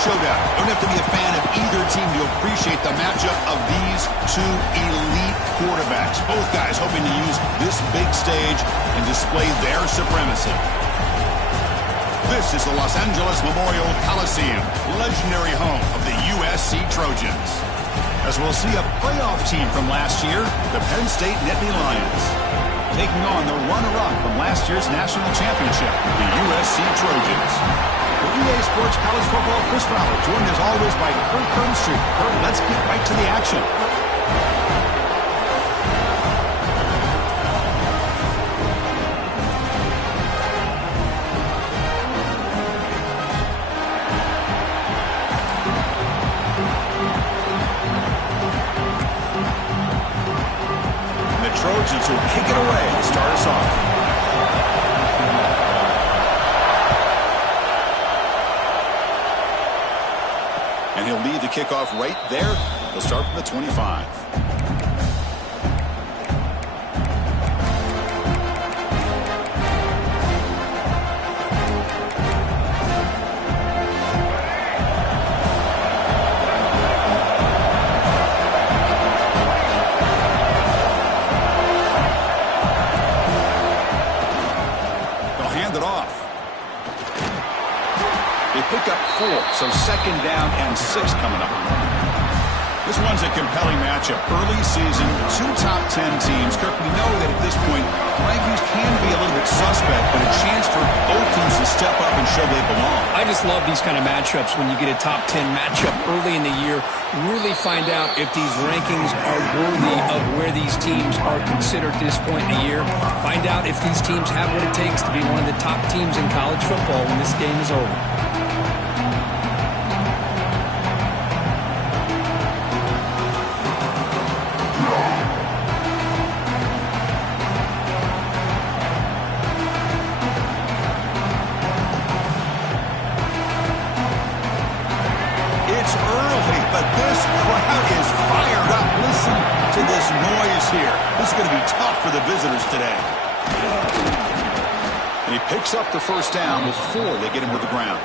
showdown. You don't have to be a fan of either team to appreciate the matchup of these two elite quarterbacks. Both guys hoping to use this big stage and display their supremacy. This is the Los Angeles Memorial Coliseum, legendary home of the USC Trojans. As we'll see a playoff team from last year, the Penn State Nittany Lions, taking on the runner-up from last year's national championship, the USC Trojans. For EA Sports College Football, Chris Fowler, joined as always by Kurt Kernstreet. Kurt, let's get right to the action. Trojans will kick it away to start us off. And he'll lead the kickoff right there. He'll start from the 25. Pick up 4, so second down and 6 coming up. This one's a compelling matchup. Early season, 2 top 10 teams. Kirk, we know that at this point, rankings can be a little bit suspect, but a chance for both teams to step up and show they belong. I just love these kind of matchups when you get a top 10 matchup early in the year. Really find out if these rankings are worthy of where these teams are considered at this point in the year. Find out if these teams have what it takes to be one of the top teams in college football when this game is over. For the visitors today. And he picks up the first down before they get him to the ground.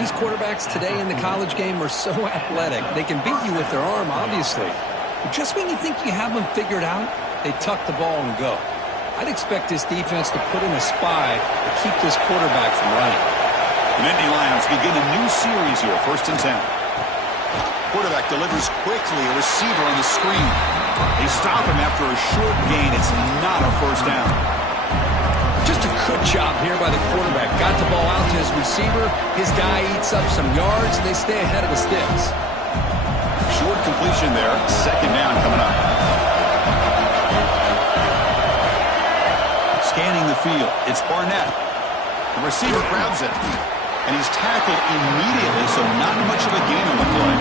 These quarterbacks today in the college game are so athletic. They can beat you with their arm, obviously. But just when you think you have them figured out, they tuck the ball and go. I'd expect this defense to put in a spy to keep this quarterback from running. The Nittany Lions begin a new series here, 1st and 10. Quarterback delivers quickly, a receiver on the screen. They stop him after a short gain. It's not a first down. Just a good job here by the quarterback. Got the ball out to his receiver. His guy eats up some yards, and they stay ahead of the sticks. Short completion there. Second down coming up. Scanning the field. It's Barnett. The receiver grabs it. And he's tackled immediately, so not much of a gain on the play.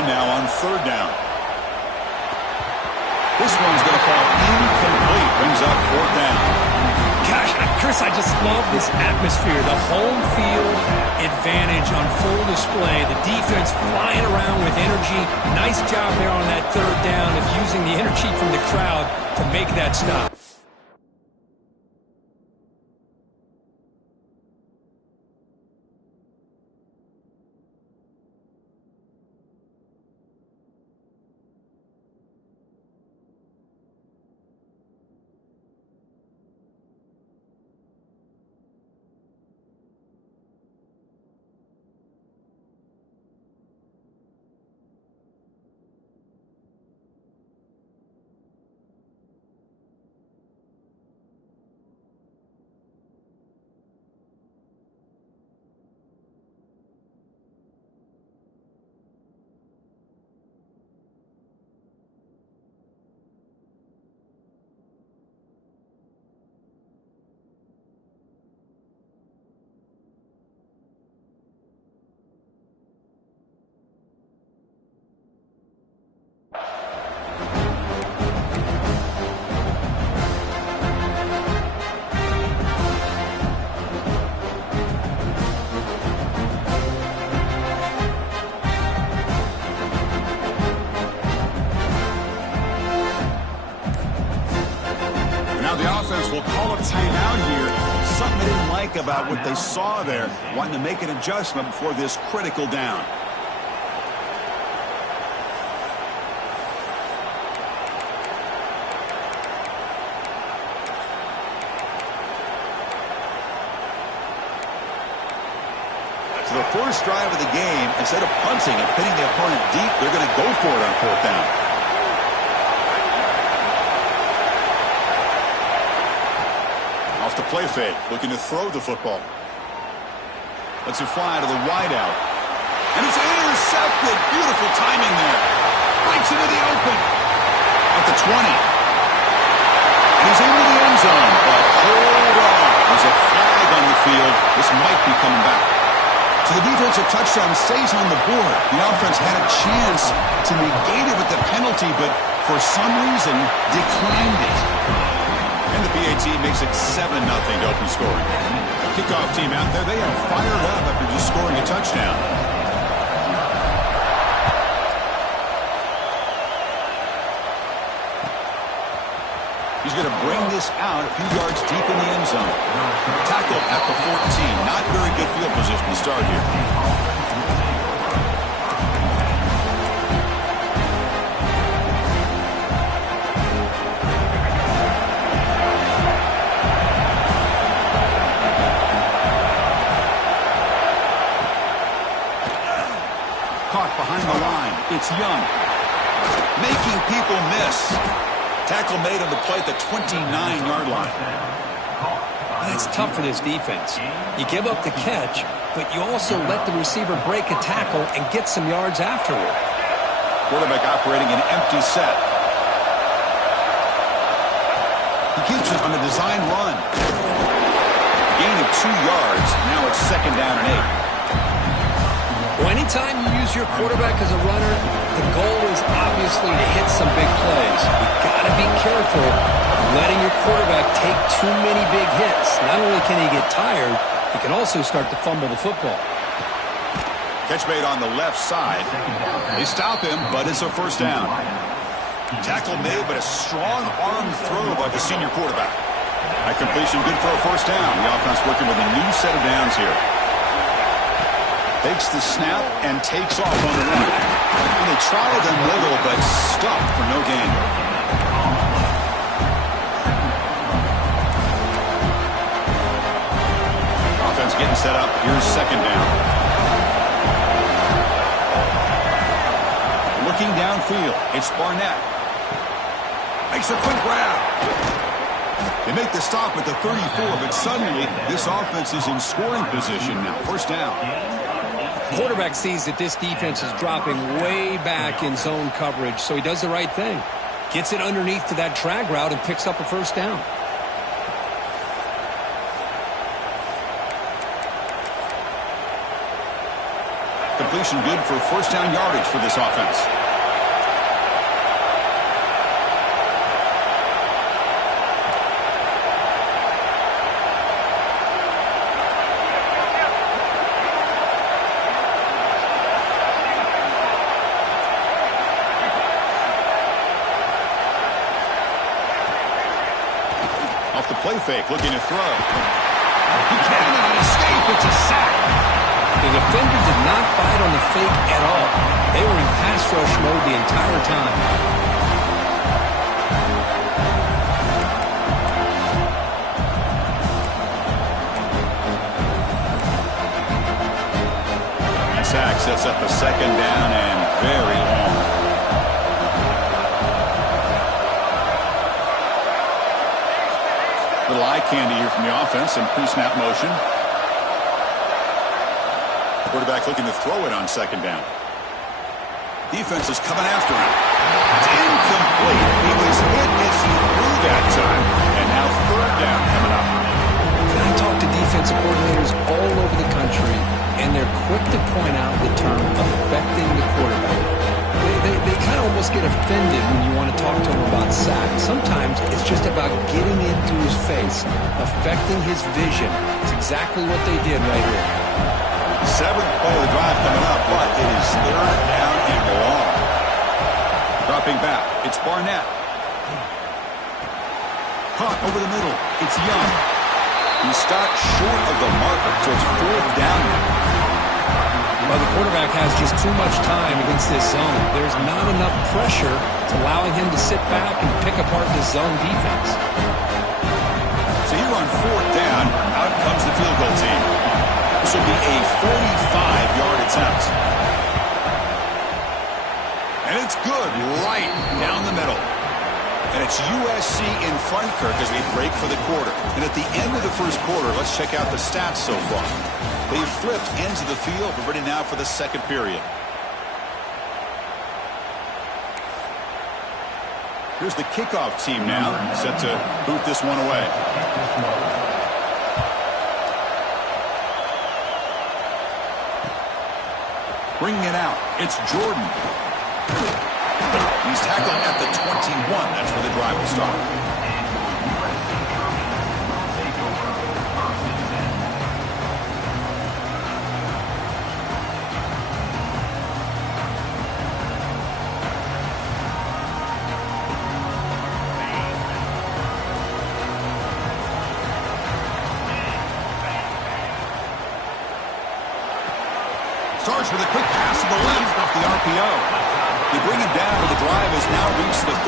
Now on 3rd down. This one's going to fall incomplete. Brings up 4th down. Gosh, Chris, I just love this atmosphere. The home field advantage on full display. The defense flying around with energy. Nice job there on that 3rd down of using the energy from the crowd to make that stop. they didn't like about what they saw there, wanting to make an adjustment before this critical down. So the first drive of the game, instead of punting and pinning the opponent deep, they're going to go for it on 4th down. Off the play fake, looking to throw the football. Lets it fly to the wideout. And it's intercepted. Beautiful timing there. Breaks into the open. At the 20. And he's into the end zone. But hold on. There's a flag on the field. This might be coming back. So the defensive touchdown stays on the board. The offense had a chance to negate it with the penalty, but for some reason declined it. And the PAT makes it 7-0 to open scoring. Kickoff team out there, they are fired up after just scoring a touchdown. He's going to bring this out a few yards deep in the end zone. Tackle at the 14. Not very good field position to start here. Caught behind the line. It's Young. Making people miss. Tackle made on the play at the 29-yard line. That's tough for this defense. You give up the catch, but you also let the receiver break a tackle and get some yards afterward. Quarterback operating an empty set. He keeps it on the design run. Gain of 2 yards. Now it's 2nd down and 8. Well, anytime you use your quarterback as a runner, the goal is obviously to hit some big plays. You've got to be careful of letting your quarterback take too many big hits. Not only can he get tired, he can also start to fumble the football. Catch made on the left side. They stop him, but it's a 1st down. Tackle made, but a strong arm throw by the senior quarterback. That completion good for a 1st down. The offense working with a new set of downs here. Takes the snap and takes off on the run. And they tried the middle, but stopped for no gain. Offense getting set up. Here's 2nd down. Looking downfield. It's Barnett. Makes a quick grab. They make the stop at the 34, but suddenly this offense is in scoring position now. 1st down. Quarterback sees that this defense is dropping way back in zone coverage, so he does the right thing. Gets it underneath to that drag route and picks up a 1st down. Completion good for 1st down yardage for this offense. Play fake, looking to throw. He cannot escape. It's a sack. The defender did not bite on the fake at all. They were in pass rush mode the entire time. That sack sets up a 2nd down and very long. Little eye candy here from the offense and pre-snap motion. Quarterback looking to throw it on 2nd down. Defense is coming after him. It's incomplete. He was hit as he threw that time. And now 3rd down coming up. I talk to defensive coordinators all over the country, and they're quick to point out the term affecting the quarterback. They kind of almost get offended when you want to talk to them about sacks. Sometimes it's just about getting into his face, affecting his vision. It's exactly what they did right here. 7th play of the drive coming up, but it is 3rd down and long. Dropping back, it's Barnett. Caught over the middle, it's Young. He stopped short of the marker, so it's 4th down. Well, the quarterback has just too much time against this zone. There's not enough pressure to allowing him to sit back and pick apart the zone defense. So here on 4th down, out comes the field goal team. This will be a 45-yard attempt. And it's good right down the middle. And it's USC in front, Kirk, as we break for the quarter. And at the end of the first quarter, let's check out the stats so far. They've flipped ends of the field, but ready now for the second period. Here's the kickoff team now, set to boot this one away. Bringing it out, it's Jordan. He's tackled at the 21. That's where the drive will start. Starts with a quick pass to the left off the RPO. They bring him down, but the drive has now reached the 35.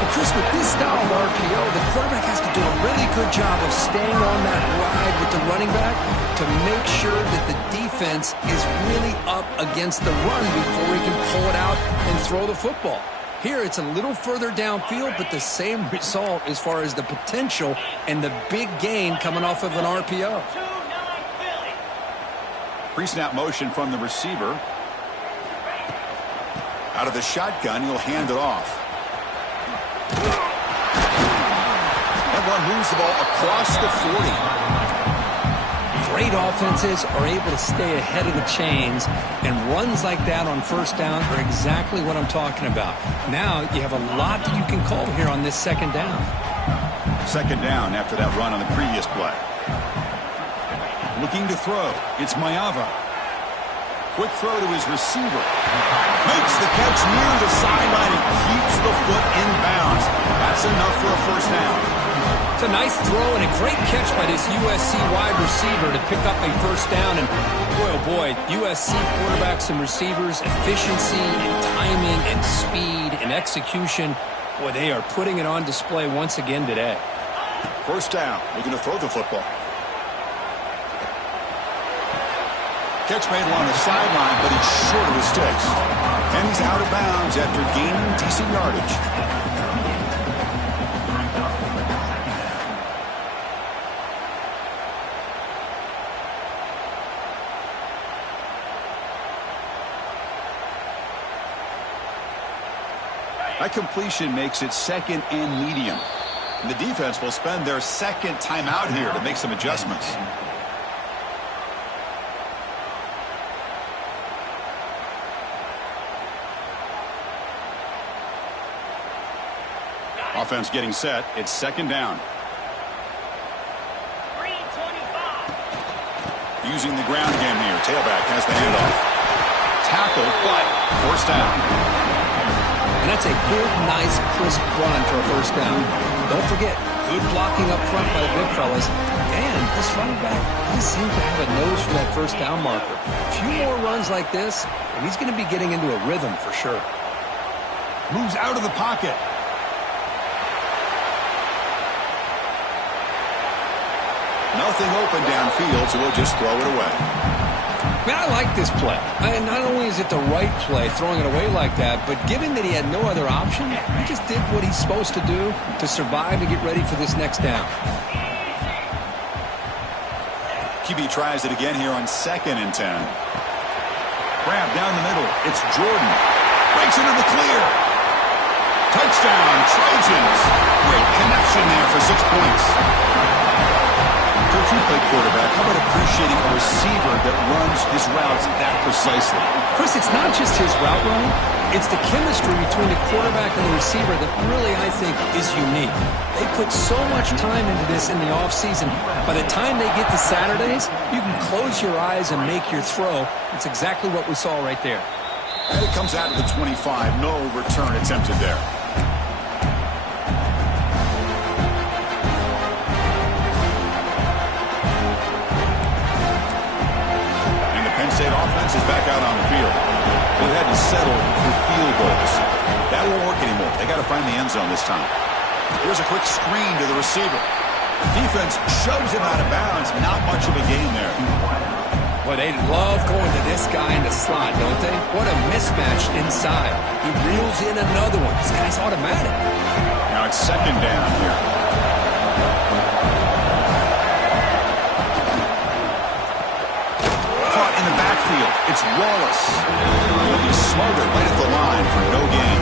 But Chris, with this style of RPO, the quarterback has to do a really good job of staying on that ride with the running back to make sure that the defense is really up against the run before he can pull it out and throw the football. Here, it's a little further downfield, but the same result as far as the potential and the big gain coming off of an RPO. Pre-snap motion from the receiver. Out of the shotgun, he'll hand it off. That one moves the ball across the 40. Great offenses are able to stay ahead of the chains, and runs like that on first down are exactly what I'm talking about. Now you have a lot that you can call here on this second down. Second down after that run on the previous play. Looking to throw. It's Mayava. Quick throw to his receiver. Makes the catch near the sideline and keeps the foot in bounds. That's enough for a first down. It's a nice throw and a great catch by this USC wide receiver to pick up a first down. And boy, oh boy, USC quarterbacks and receivers, efficiency and timing and speed and execution. Boy, they are putting it on display once again today. First down. Looking to throw the football. Catch made along the sideline, but he's short of his sticks. And he's out of bounds after gaining decent yardage. That completion makes it second and medium. And the defense will spend their second timeout here to make some adjustments. Offense getting set. It's second down. 3:25. Using the ground game here. Tailback has the handoff. Tackle, but first down. And that's a good, nice, crisp run for a first down. Don't forget, good blocking up front by the big fellas. And this running back just seems to have a nose for that first down marker. A few more runs like this, and he's going to be getting into a rhythm for sure. Moves out of the pocket. Nothing open downfield, so we'll just throw it away. Man, I like this play. And not only is it the right play, throwing it away like that, but given that he had no other option, he just did what he's supposed to do to survive and get ready for this next down. QB tries it again here on 2nd and 10. Grab down the middle. It's Jordan. Breaks into the clear. Touchdown, Trojans. Great connection there for 6 points. If you play quarterback, how about appreciating a receiver that runs his routes that precisely? Chris, it's not just his route running. It's the chemistry between the quarterback and the receiver that really, I think, is unique. They put so much time into this in the offseason. By the time they get to Saturdays, you can close your eyes and make your throw. It's exactly what we saw right there. And it comes out of the 25. No return attempted there. Penn State offense is back out on the field. They've had to settle for field goals. That won't work anymore. They got to find the end zone this time. Here's a quick screen to the receiver. Defense shoves him out of bounds. Not much of a gain there. Well, they love going to this guy in the slot, don't they? What a mismatch inside. He reels in another one. This guy's automatic. Now it's second down here. Caught in the backfield. It's Wallace. He'll be smothered right at the line for no gain.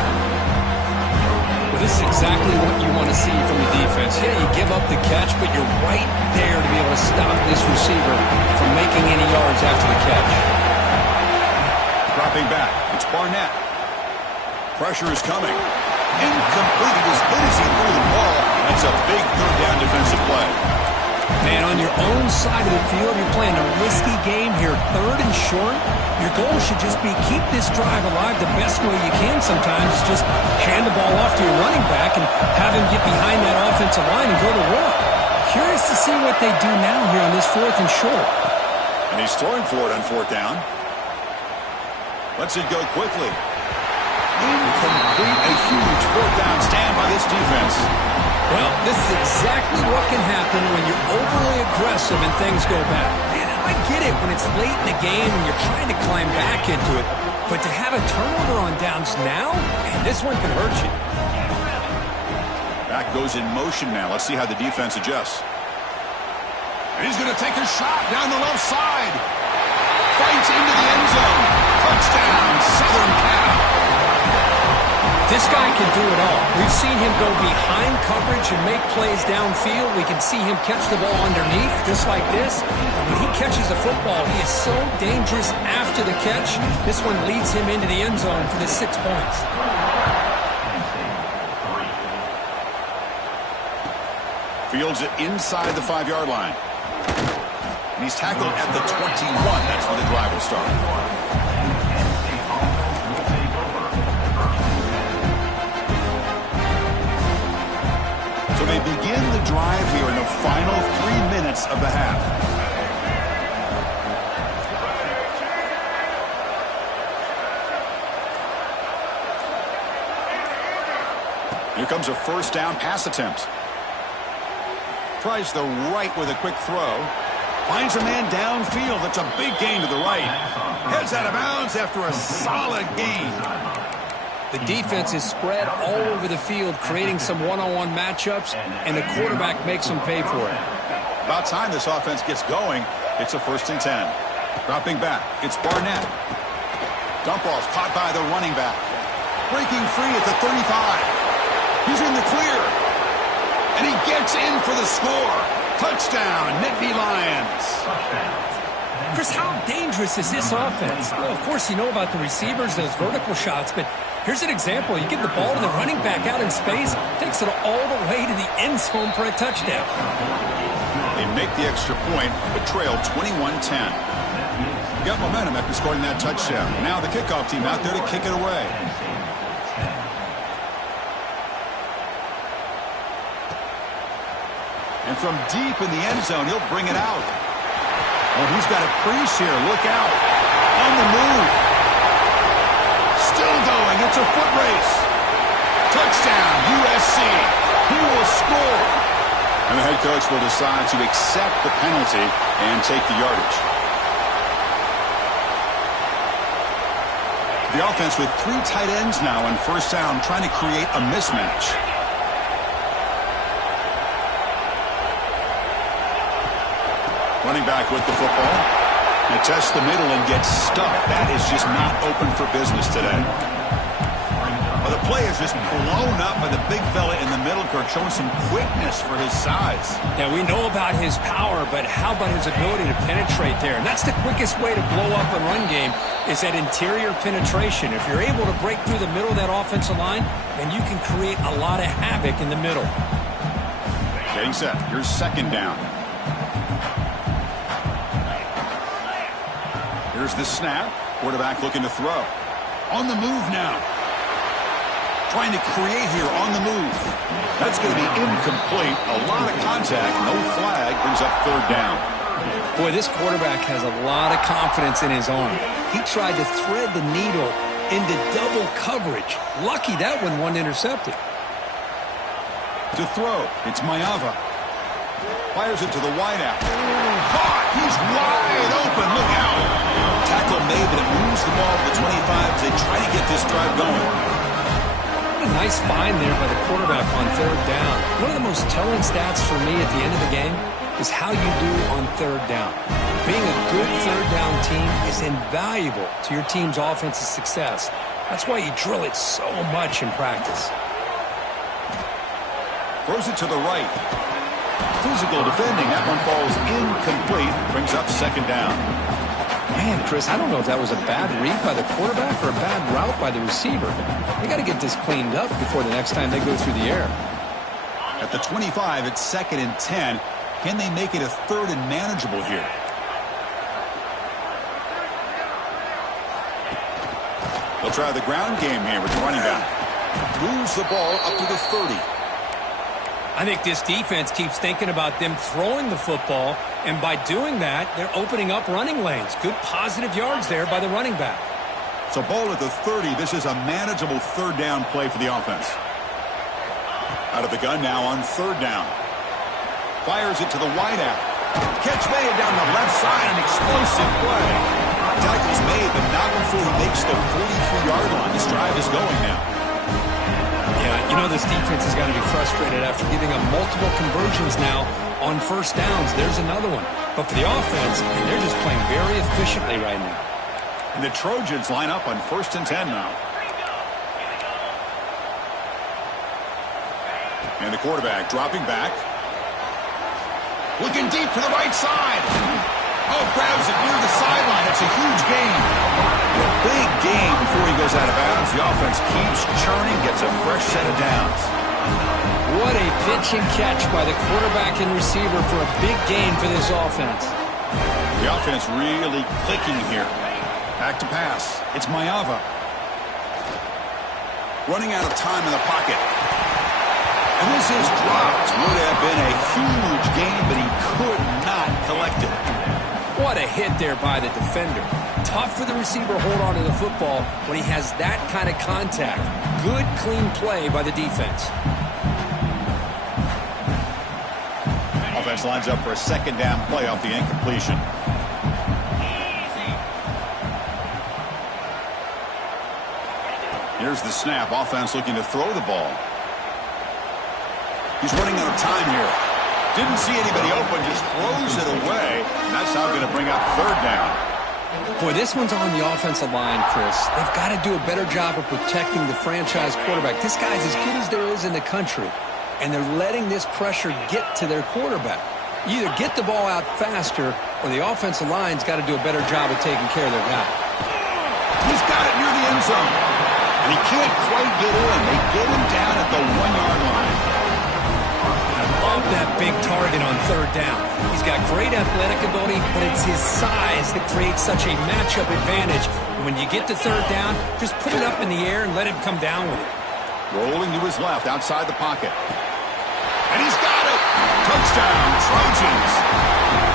Well, this is exactly what you want to see from the defense. Yeah, you give up the catch, but you're right there to be able to stop this receiver from making any yards after the catch. Dropping back, it's Barnett. Pressure is coming. Incomplete. As good as he threw the ball, that's a big third down defensive play. Man, on your own side of the field, you're playing a risky game here. Third and short, your goal should just be keep this drive alive the best way you can sometimes. Just hand the ball off to your running back and have him get behind that offensive line and go to work. Curious to see what they do now here on this fourth and short. And he's throwing for it on fourth down. Lets it go quickly. Incomplete. A huge fourth down stand by this defense. Well, this is exactly what can happen when you're overly aggressive and things go bad. Man, I get it when it's late in the game and you're trying to climb back into it. But to have a turnover on downs now, man, this one could hurt you. Back goes in motion now. Let's see how the defense adjusts. And he's going to take a shot down the left side. Fights into the end zone. Touchdown, Southern Cal. This guy can do it all. We've seen him go behind coverage and make plays downfield. We can see him catch the ball underneath, just like this. When he catches a football, he is so dangerous after the catch. This one leads him into the end zone for the 6 points. Fields it inside the 5-yard line. And he's tackled at the 21. That's where the drive will start. So they begin the drive here in the final 3 minutes of the half. Here comes a first down pass attempt. Tries the right with a quick throw. Finds a man downfield. That's a big gain to the right. Heads out of bounds after a solid gain. The defense is spread all over the field, creating some one-on-one matchups, and the quarterback makes them pay for it. About time this offense gets going. It's a 1st and 10. Dropping back, it's Barnett. Dump off caught by the running back. Breaking free at the 35. He's in the clear. And he gets in for the score. Touchdown, Nittany Lions. Chris, how dangerous is this offense? Well, of course, you know about the receivers, those vertical shots, but here's an example. You give the ball to the running back out in space, takes it all the way to the end zone for a touchdown. They make the extra point, but trail 21-10. Got momentum after scoring that touchdown. Now the kickoff team out there to kick it away. And from deep in the end zone, he'll bring it out. Oh, he's got a crease here. Look out. On the move. Still going. It's a foot race. Touchdown, USC. He will score. And the head coach will decide to accept the penalty and take the yardage. The offense with 3 tight ends now on first down, trying to create a mismatch. Running back with the football. And tests the middle and gets stuffed. That is just not open for business today. Well, the play is just blown up by the big fella in the middle, Kirk, showing some quickness for his size. Yeah, we know about his power, but how about his ability to penetrate there? And that's the quickest way to blow up a run game is that interior penetration. If you're able to break through the middle of that offensive line, then you can create a lot of havoc in the middle. Getting set. Here's second down. Here's the snap. Quarterback looking to throw. On the move now. Trying to create here on the move. That's going to be incomplete. A lot of contact. No flag. Brings up third down. Boy, this quarterback has a lot of confidence in his arm. He tried to thread the needle into double coverage. Lucky that one wasn't intercepted. To throw, it's Maiava. Fires it to the wideout. Caught! He's wide open. Look out. Tackle made, but it moves the ball to the 25 as they try to get this drive going. What a nice find there by the quarterback on third down. One of the most telling stats for me at the end of the game is how you do on third down. Being a good third down team is invaluable to your team's offensive success. That's why you drill it so much in practice. Throws it to the right. Physical defending. That one falls incomplete. Brings up second down. Man, Chris, I don't know if that was a bad read by the quarterback or a bad route by the receiver. They got to get this cleaned up before the next time they go through the air. At the 25, it's 2nd and 10. Can they make it a 3rd and manageable here? They'll try the ground game here with the running back. Moves the ball up to the 30. I think this defense keeps thinking about them throwing the football, and by doing that, they're opening up running lanes. Good positive yards there by the running back. So ball at the 30. This is a manageable 3rd down play for the offense. Out of the gun now on 3rd down. Fires it to the wideout. Catch made down the left side, an explosive play. Tackle's made, but not before he makes the 43-yard line. This drive is going now. Yeah, you know this defense has got to be frustrated after giving up multiple conversions now on first downs. There's another one. But for the offense, they're just playing very efficiently right now. And the Trojans line up on 1st and 10 now. And the quarterback dropping back. Looking deep to the right side. Oh, grabs it near the sideline. It's a huge gain. A big gain before he goes out of bounds. The offense keeps churning, gets a fresh set of downs. What a pitch and catch by the quarterback and receiver for a big gain for this offense. The offense really clicking here. Back to pass. It's Maiava. Running out of time in the pocket. And this is dropped. Would have been a huge gain, but he could not collect it. What a hit there by the defender. Tough for the receiver to hold on to the football when he has that kind of contact. Good, clean play by the defense. Offense lines up for a 2nd down play off the incompletion. Here's the snap. Offense looking to throw the ball. He's running out of time here. Didn't see anybody open, just throws it away. And that's now going to bring up 3rd down. Boy, this one's on the offensive line, Chris. They've got to do a better job of protecting the franchise quarterback. This guy's as good as there is in the country, and they're letting this pressure get to their quarterback. You either get the ball out faster, or the offensive line's got to do a better job of taking care of their guy. He's got it near the end zone. And he can't quite get in. They get him down at the 1-yard line. That big target on 3rd down. He's got great athletic ability, but it's his size that creates such a matchup advantage. When you get to 3rd down, just put it up in the air and let him come down with it. Rolling to his left outside the pocket. And he's got it! Touchdown, Trojans!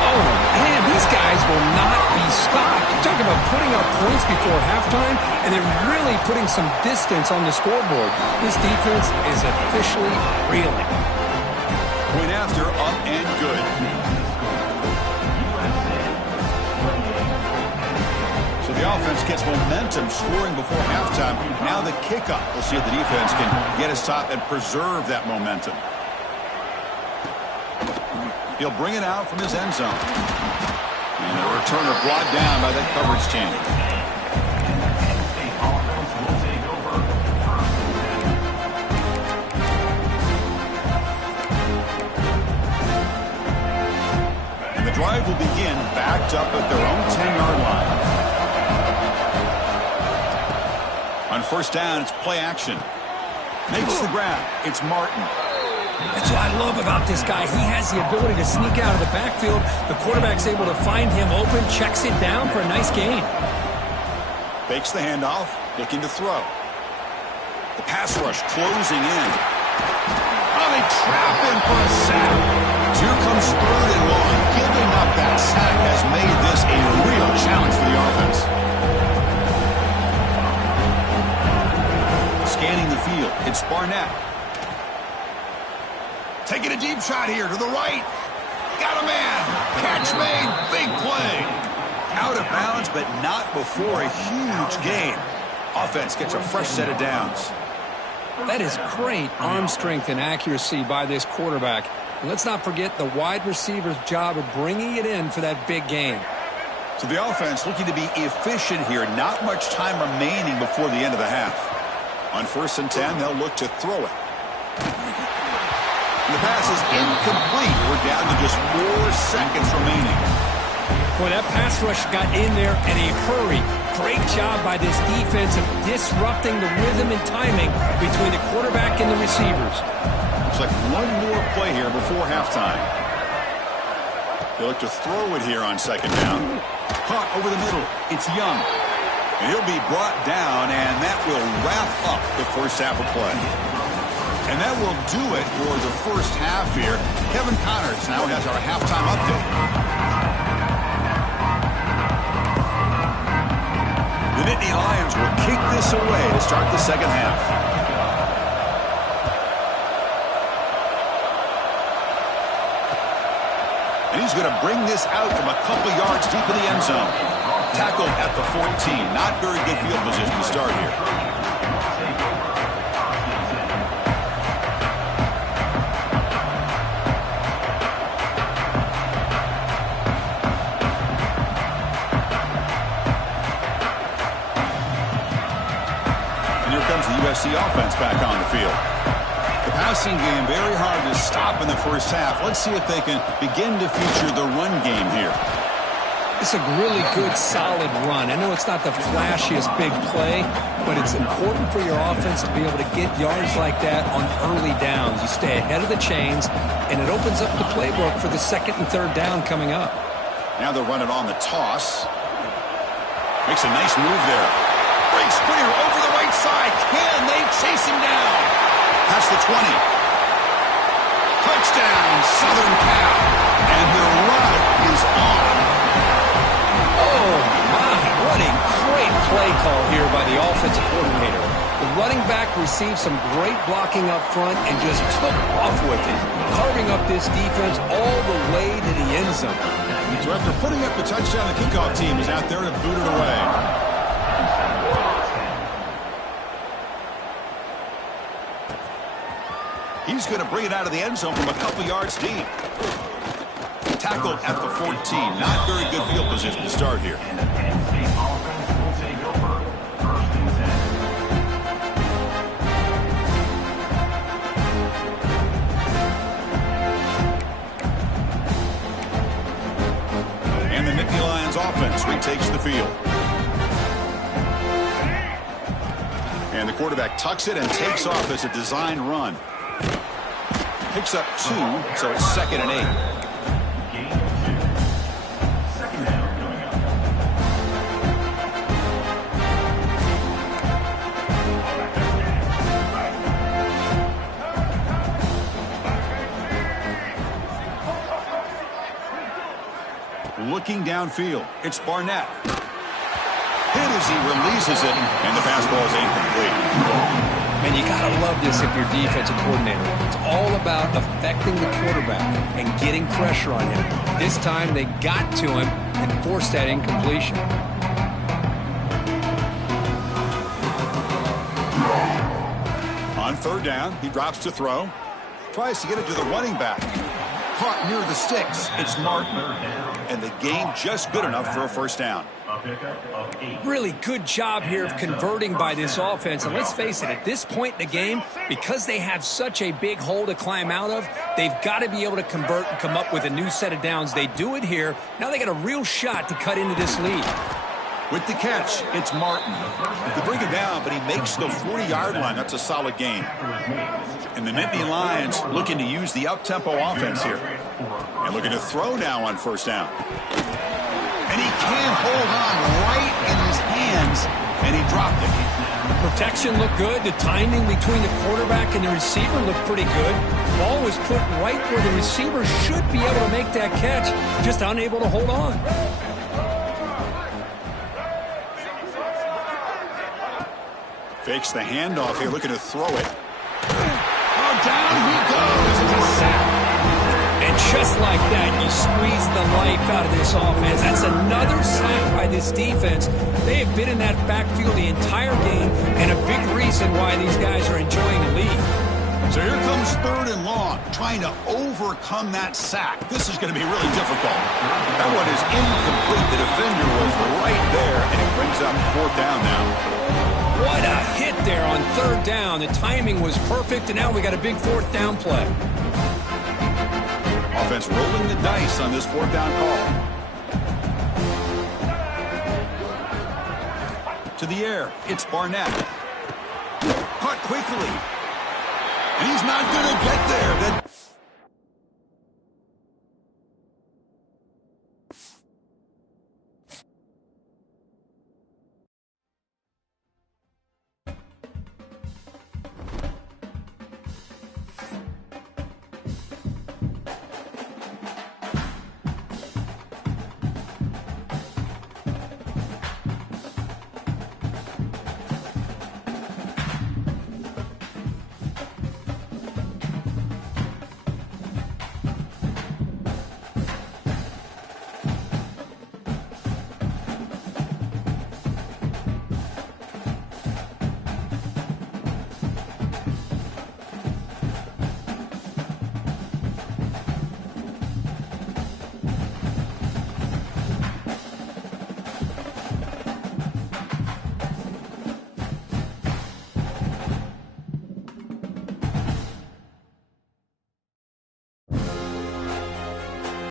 Oh, man, these guys will not be stopped. You're talking about putting up points before halftime, and they're really putting some distance on the scoreboard. This defense is officially reeling. Point after, up and good. So the offense gets momentum, scoring before halftime. Now the kickoff. We'll see if the defense can get a stop and preserve that momentum. He'll bring it out from his end zone. And the returner brought down by that coverage team. Drive will begin backed up at their own 10-yard line. On 1st down, it's play action. Makes the grab. It's Martin. That's what I love about this guy. He has the ability to sneak out of the backfield. The quarterback's able to find him open, checks it down for a nice gain. Fakes the handoff, looking to throw. The pass rush closing in. Oh, they trap him for a sack. So here comes 3rd and long. Giving up that sack has made this a real challenge for the offense. Scanning the field, it's Barnett. Taking a deep shot here to the right. Got a man. Catch made. Big play. Out of bounds, but not before a huge gain. Offense gets a fresh set of downs. That is great arm strength and accuracy by this quarterback. And let's not forget the wide receiver's job of bringing it in for that big game. So the offense looking to be efficient here. Not much time remaining before the end of the half. On 1st and 10, they'll look to throw it. And the pass is incomplete. We're down to just 4 seconds remaining. Boy, that pass rush got in there in a hurry. Great job by this defense of disrupting the rhythm and timing between the quarterback and the receivers. Looks like one more play here before halftime. They look to throw it here on 2nd down. Caught over the middle. It's Young. And he'll be brought down, and that will wrap up the first half of play. And that will do it for the first half here. Kevin Connors now has our halftime update. The Nittany Lions will kick this away to start the second half. And he's going to bring this out from a couple yards deep in the end zone. Tackled at the 14. Not very good field position to start here. USC offense back on the field. The passing game very hard to stop in the first half. Let's see if they can begin to feature the run game here. It's a really good, solid run. I know it's not the flashiest big play, but it's important for your offense to be able to get yards like that on early downs. You stay ahead of the chains, and it opens up the playbook for the 2nd and 3rd down coming up. Now they'll run it on the toss. Makes a nice move there. Breaks clear over the right side. Can they chase him down? Past the 20. Touchdown, Southern Cal. And the route is on. Oh, my. What a great play call here by the offensive coordinator. The running back received some great blocking up front and just took off with it, carving up this defense all the way to the end zone. So after putting up the touchdown, the kickoff team is out there to boot it away. He's going to bring it out of the end zone from a couple yards deep. Tackled at the 14. Not very good field position to start here. And the Nittany Lions offense retakes the field. And the quarterback tucks it and takes off as a design run. Picks up 2, so it's 2nd and 8. Looking downfield, it's Barnett. Hit as he releases it, and the pass ball is incomplete. Man, you got to love this if you're defensive coordinator. It's all about affecting the quarterback and getting pressure on him. This time they got to him and forced that incompletion. On 3rd down, he drops to throw. Tries to get it to the running back. Caught near the sticks. It's Martin. And the gain just good enough for a 1st down. Really good job here of converting by this offense. And let's face it, at this point in the game, because they have such a big hole to climb out of, they've got to be able to convert and come up with a new set of downs. They do it here. Now they got a real shot to cut into this lead. With the catch, it's Martin. They bring him down, but he makes the 40-yard line. That's a solid gain. And the Nittany Lions looking to use the up-tempo offense here. And looking to throw now on 1st down. And he can't hold on right in his hands, and he dropped it. protection looked good. The timing between the quarterback and the receiver looked pretty good. Ball was put right where the receiver should be able to make that catch, just unable to hold on. Fakes the handoff here, looking to throw it. Oh, down he goes. It's a sack. And just like that, you squeeze the life out of this offense. That's another sack by this defense. They have been in that backfield the entire game, and a big reason why these guys are enjoying the lead. So here comes 3rd and long, trying to overcome that sack. This is going to be really difficult. That one is incomplete. The defender was right there, and it brings up 4th down now. What a hit there on 3rd down. The timing was perfect, and now we got a big 4th down play. Offense rolling the dice on this 4th down call. To the air, it's Barnett. Caught quickly. And he's not going to get there. The